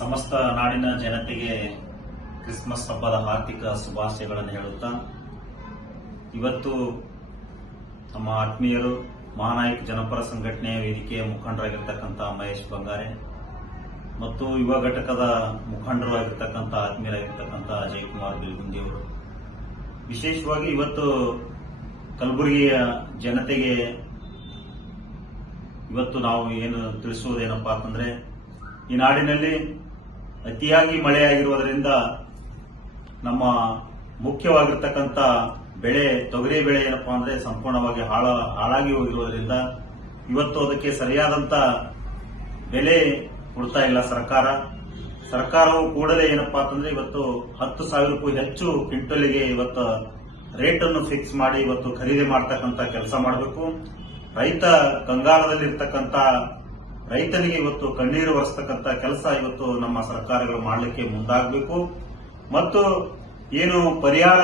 ಸಮಸ್ತ ನಾಡಿನ ಜನತೆಗೆ ಕ್ರಿಸ್ಮಸ್ ಹಬ್ಬದ ಹಾರ್ದಿಕ ಶುಭಾಶಯಗಳನ್ನು ಹೇಳುತ್ತಾ, ಇವತ್ತು ನಮ್ಮ ಆತ್ಮೀಯರು, ಮಹಾನಾಯಕ ಜನಪರ ಸಂಘಟನೆಯ ವೇದಿಕೆಯ ಮುಖಂಡರಾಗಿರ್ತಕ್ಕಂಥ ಮಹೇಶ್ ಬಂಗಾರೆ, ಮತ್ತು ಯುವ ಘಟಕದ ಮುಖಂಡರು ಆಗಿರ್ತಕ್ಕಂಥ ಆತ್ಮೀಯರಾಗಿರ್ತಕ್ಕಂಥ ಅಜಯ್ ಕುಮಾರ್ ಬಿಲ್ಗುಂದಿ ಅವರು ವಿಶೇಷವಾಗಿ ಇವತ್ತು ಕಲಬುರಗಿಯ ಜನತೆಗೆ ಇವತ್ತು ನಾವು ಏನು ತಿಳಿಸುವುದೇನಪ್ಪ ಅಂತಂದ್ರೆ, ಈ ನಾಡಿನಲ್ಲಿ ಅತಿಯಾಗಿ ಮಳೆಯಾಗಿರುವುದರಿಂದ ನಮ್ಮ ಮುಖ್ಯವಾಗಿರ್ತಕ್ಕಂಥ ಬೆಳೆ, ತೊಗರಿ ಬೆಳೆ ಏನಪ್ಪಾ ಅಂದ್ರೆ ಸಂಪೂರ್ಣವಾಗಿ ಹಾಳ, ಹಾಳಾಗಿ ಹೋಗಿರುವುದರಿಂದ ಇವತ್ತು ಅದಕ್ಕೆ ಸರಿಯಾದಂತ ಬೆಲೆ ಕೊಡ್ತಾ ಇಲ್ಲ ಸರ್ಕಾರ. ಸರ್ಕಾರವು ಕೂಡಲೇ ಏನಪ್ಪಾ ಅಂತಂದ್ರೆ ಇವತ್ತು ಹತ್ತು ಸಾವಿರಕ್ಕೂ ಹೆಚ್ಚು ಕ್ವಿಂಟಲ್ಗೆ ಇವತ್ತು ರೇಟ್ ಅನ್ನು ಫಿಕ್ಸ್ ಮಾಡಿ ಇವತ್ತು ಖರೀದಿ ಮಾಡ್ತಕ್ಕಂಥ ಕೆಲಸ ಮಾಡಬೇಕು. ರೈತ ಕಂಗಾಲದಲ್ಲಿರ್ತಕ್ಕಂಥ ರೈತನಿಗೆ ಇವತ್ತು ಕಣ್ಣೀರು ಒರೆಸ್ತಕ್ಕಂಥ ಕೆಲಸ ಇವತ್ತು ನಮ್ಮ ಸರ್ಕಾರಗಳು ಮಾಡಲಿಕ್ಕೆ ಮುಂದಾಗಬೇಕು. ಮತ್ತು ಏನು ಪರಿಹಾರ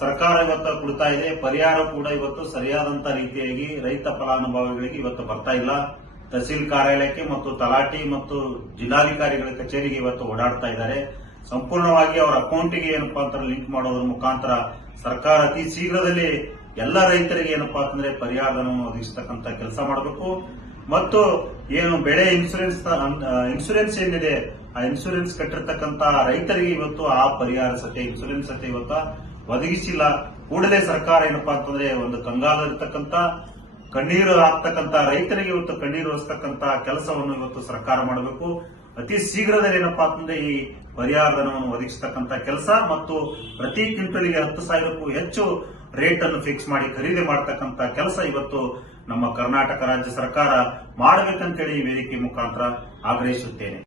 ಸರ್ಕಾರ ಇವತ್ತು ಕೊಡ್ತಾ ಇದೆ, ಪರಿಹಾರ ಕೂಡ ಇವತ್ತು ಸರಿಯಾದಂತ ರೀತಿಯಾಗಿ ರೈತ ಫಲಾನುಭವಿಗಳಿಗೆ ಇವತ್ತು ಬರ್ತಾ ಇಲ್ಲ. ತಹಸೀಲ್ ಕಾರ್ಯಾಲಯಕ್ಕೆ ಮತ್ತು ತಲಾಟಿ ಮತ್ತು ಜಿಲ್ಲಾಧಿಕಾರಿಗಳ ಕಚೇರಿಗೆ ಇವತ್ತು ಓಡಾಡ್ತಾ ಇದ್ದಾರೆ. ಸಂಪೂರ್ಣವಾಗಿ ಅವರ ಅಕೌಂಟಿಗೆ ಏನಪ್ಪಾ ಅಂತ ಲಿಂಕ್ ಮಾಡೋದ್ರ ಮುಖಾಂತರ ಸರ್ಕಾರ ಅತಿ ಶೀಘ್ರದಲ್ಲಿ ಎಲ್ಲ ರೈತರಿಗೆ ಏನಪ್ಪಾ ಅಂತಂದ್ರೆ ಪರಿಹಾರವನ್ನು ಒದಗಿಸತಕ್ಕಂತ ಕೆಲಸ ಮಾಡಬೇಕು. ಮತ್ತು ಏನು ಬೆಳೆ ಇನ್ಸೂರೆನ್ಸ್ ಇನ್ಸೂರೆನ್ಸ್ ಏನಿದೆ, ಆ ಇನ್ಸೂರೆನ್ಸ್ ಕಟ್ಟಿರ್ತಕ್ಕಂತ ರೈತರಿಗೆ ಇವತ್ತು ಆ ಪರಿಹಾರ ಸತೆ ಇನ್ಸೂರೆನ್ಸ್ ಸತೆ ಇವತ್ತು ಒದಗಿಸಿಲ್ಲ. ಕೂಡಲೇ ಸರ್ಕಾರ ಏನಪ್ಪಾ ಅಂತಂದ್ರೆ ಒಂದು ಕಂಗಾಲಿರ್ತಕ್ಕಂತ ಕಣ್ಣೀರು ಹಾಕ್ತಕ್ಕಂತ ರೈತರಿಗೆ ಇವತ್ತು ಕಣ್ಣೀರು ಒರೆಸ್ತಕ್ಕಂತ ಕೆಲಸವನ್ನು ಇವತ್ತು ಸರ್ಕಾರ ಮಾಡಬೇಕು. ಅತಿ ಶೀಘ್ರದಲ್ಲಿ ಏನಪ್ಪಾ ಅಂತಂದ್ರೆ ಈ ಪರಿಹಾರ ಧನವನ್ನು ಒದಗಿಸತಕ್ಕಂತ ಕೆಲಸ ಮತ್ತು ಪ್ರತಿ ಕ್ವಿಂಟಲ್ಗೆ ಹತ್ತು ಸಾವಿರಕ್ಕೂ ಹೆಚ್ಚು ರೇಟ್ ಅನ್ನು ಫಿಕ್ಸ್ ಮಾಡಿ ಖರೀದಿ ಮಾಡತಕ್ಕಂತ ಕೆಲಸ ಇವತ್ತು ನಮ್ಮ ಕರ್ನಾಟಕ ರಾಜ್ಯ ಸರ್ಕಾರ ಮಾಡಬೇಕಂತೇಳಿ ಈ ವೇದಿಕೆ ಮುಖಾಂತರ ಆಗ್ರಹಿಸುತ್ತೇನೆ.